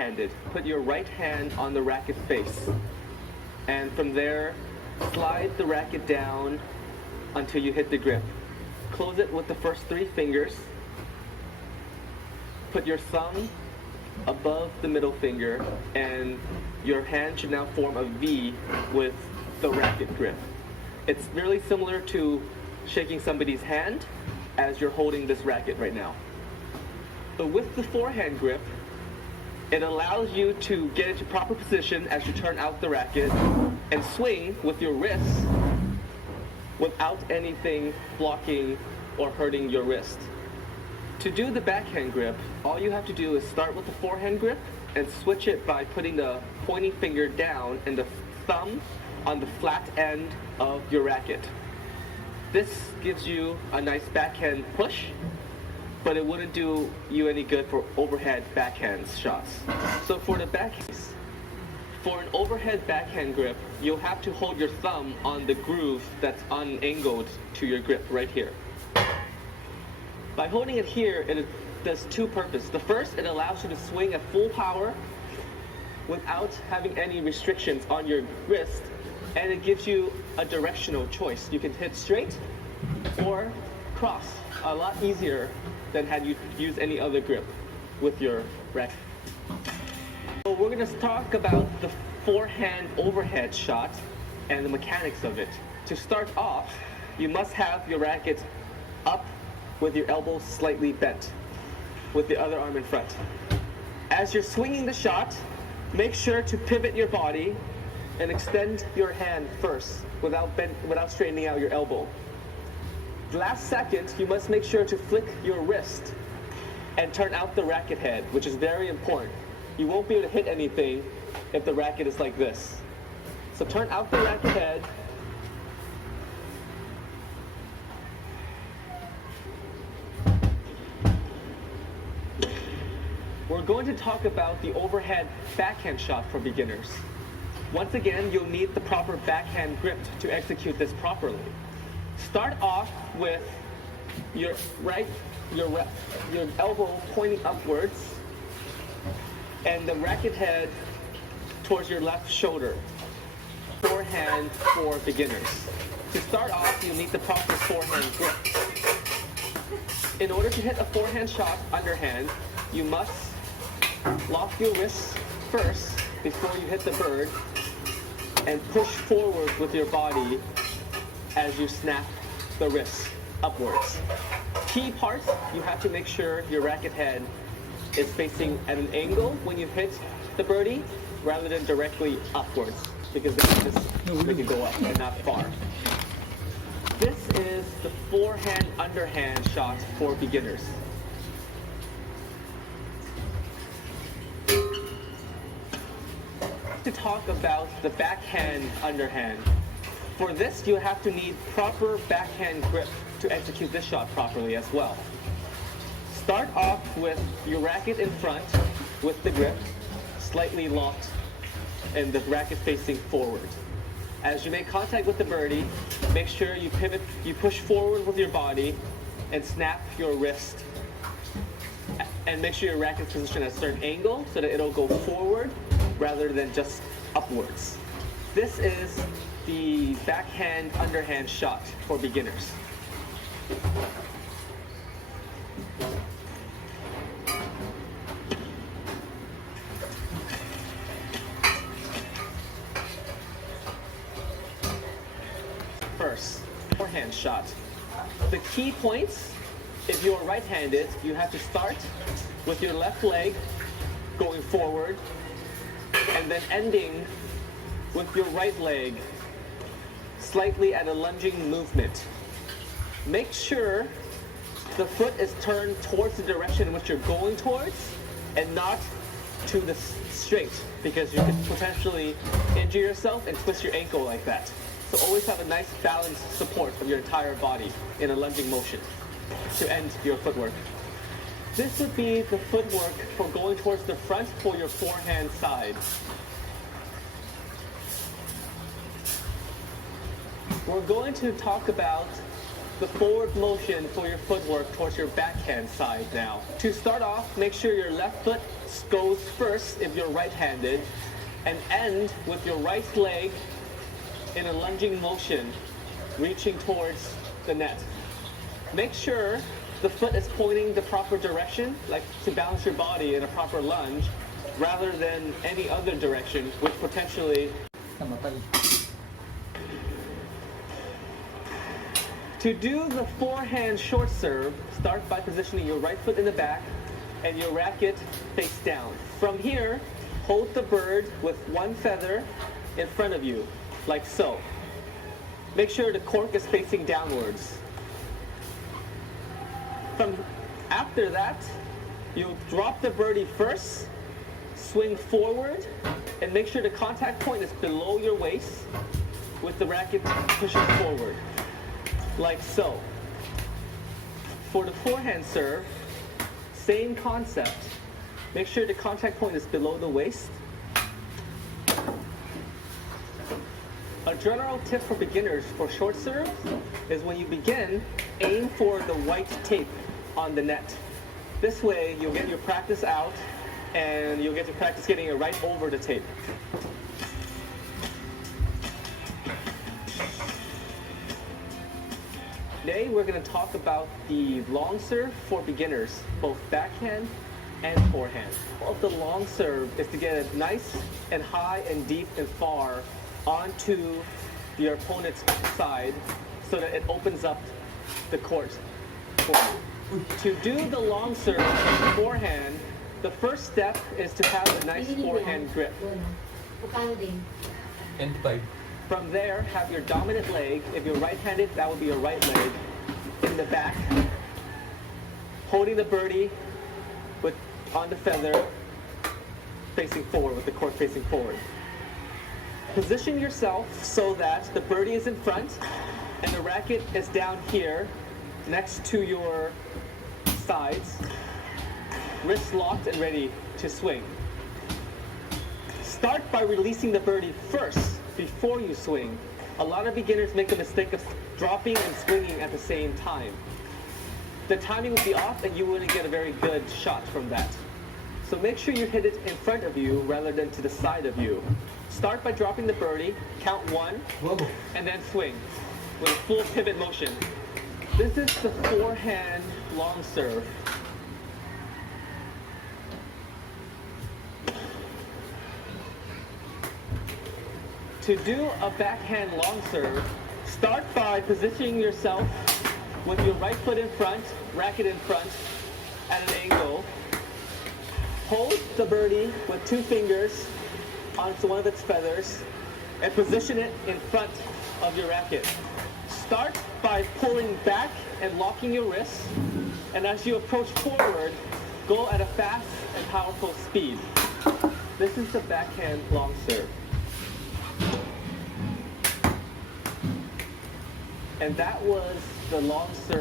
handed. Put your right hand on the racket face. And from there, slide the racket down until you hit the grip. Close it with the first 3 fingers. Put your thumb above the middle finger, and your hand should now form a V with the racket grip. It's really similar to shaking somebody's hand as you're holding this racket right now. So with the forehand grip, it allows you to get into proper position as you turn out the racket and swing with your wrists without anything blocking or hurting your wrist. To do the backhand grip, all you have to do is start with the forehand grip and switch it by putting the pointing finger down and the thumb on the flat end of your racket. This gives you a nice backhand push, but it wouldn't do you any good for overhead backhand shots. So for the backhand, for an overhead backhand grip, you'll have to hold your thumb on the groove that's unangled to your grip right here. By holding it here, it does 2 purposes. The first, it allows you to swing at full power without having any restrictions on your wrist, and it gives you a directional choice. You can hit straight or cross, a lot easier than had you used any other grip with your racket. So we're going to talk about the forehand overhead shot and the mechanics of it. To start off, you must have your racket up with your elbow slightly bent, with the other arm in front. As you're swinging the shot, make sure to pivot your body and extend your hand first without straightening out your elbow. Last second, you must make sure to flick your wrist and turn out the racket head, which is very important. You won't be able to hit anything if the racket is like this. So turn out the racket head. We're going to talk about the overhead backhand shot for beginners. Once again, you'll need the proper backhand grip to execute this properly. Start off with your elbow pointing upwards and the racket head towards your left shoulder. Forehand for beginners. To start off, you need the proper forehand grip. In order to hit a forehand shot underhand, you must lock your wrists first before you hit the bird and push forward with your body as you snap the wrist upwards. Key parts, you have to make sure your racket head is facing at an angle when you hit the birdie rather than directly upwards, because then it can go up and not far. This is the forehand underhand shot for beginners. To talk about the backhand underhand. For this, you have to need proper backhand grip to execute this shot properly as well. Start off with your racket in front with the grip slightly locked and the racket facing forward. As you make contact with the birdie, make sure you pivot, you push forward with your body and snap your wrist. And make sure your racket is positioned at a certain angle so that it'll go forward rather than just upwards. This is the backhand underhand shot for beginners. First, forehand shot. The key points, if you are right-handed, you have to start with your left leg going forward and then ending with your right leg slightly at a lunging movement. Make sure the foot is turned towards the direction in which you're going towards and not to the straight, because you could potentially injure yourself and twist your ankle like that. So always have a nice balanced support of your entire body in a lunging motion to end your footwork. This would be the footwork for going towards the front for your forehand side. We're going to talk about the forward motion for your footwork towards your backhand side now. To start off, make sure your left foot goes first if you're right-handed, and end with your right leg in a lunging motion, reaching towards the net. Make sure the foot is pointing the proper direction, like to balance your body in a proper lunge, rather than any other direction, which potentially... To do the forehand short serve, start by positioning your right foot in the back and your racket face down. From here, hold the bird with one feather in front of you, like so. Make sure the cork is facing downwards. After that, you drop the birdie first, swing forward, and make sure the contact point is below your waist with the racket pushing forward, like so. For the forehand serve, same concept. Make sure the contact point is below the waist. A general tip for beginners for short serve is when you begin, aim for the white tape on the net. This way you'll get your practice out and you'll get to practice getting it right over the tape. Today we're going to talk about the long serve for beginners, both backhand and forehand. Of the long serve is to get it nice and high and deep and far onto your opponent's side so that it opens up the court for you. To do the long serve forehand, the first step is to have a nice forehand grip. And 5. From there, have your dominant leg. If you're right-handed, that would be your right leg in the back, holding the birdie on the feather, facing forward, with the cork facing forward. Position yourself so that the birdie is in front and the racket is down here next to your sides, wrists locked and ready to swing. Start by releasing the birdie first before you swing. A lot of beginners make the mistake of dropping and swinging at the same time. The timing would be off and you wouldn't get a very good shot from that. So make sure you hit it in front of you rather than to the side of you. Start by dropping the birdie, count 1, and then swing with a full pivot motion. This is the forehand long serve. To do a backhand long serve, start by positioning yourself with your right foot in front, racket in front, at an angle. Hold the birdie with 2 fingers onto one of its feathers and position it in front of your racket. Start by pulling back and locking your wrists, and as you approach forward, go at a fast and powerful speed. This is the backhand long serve. And that was the long serve.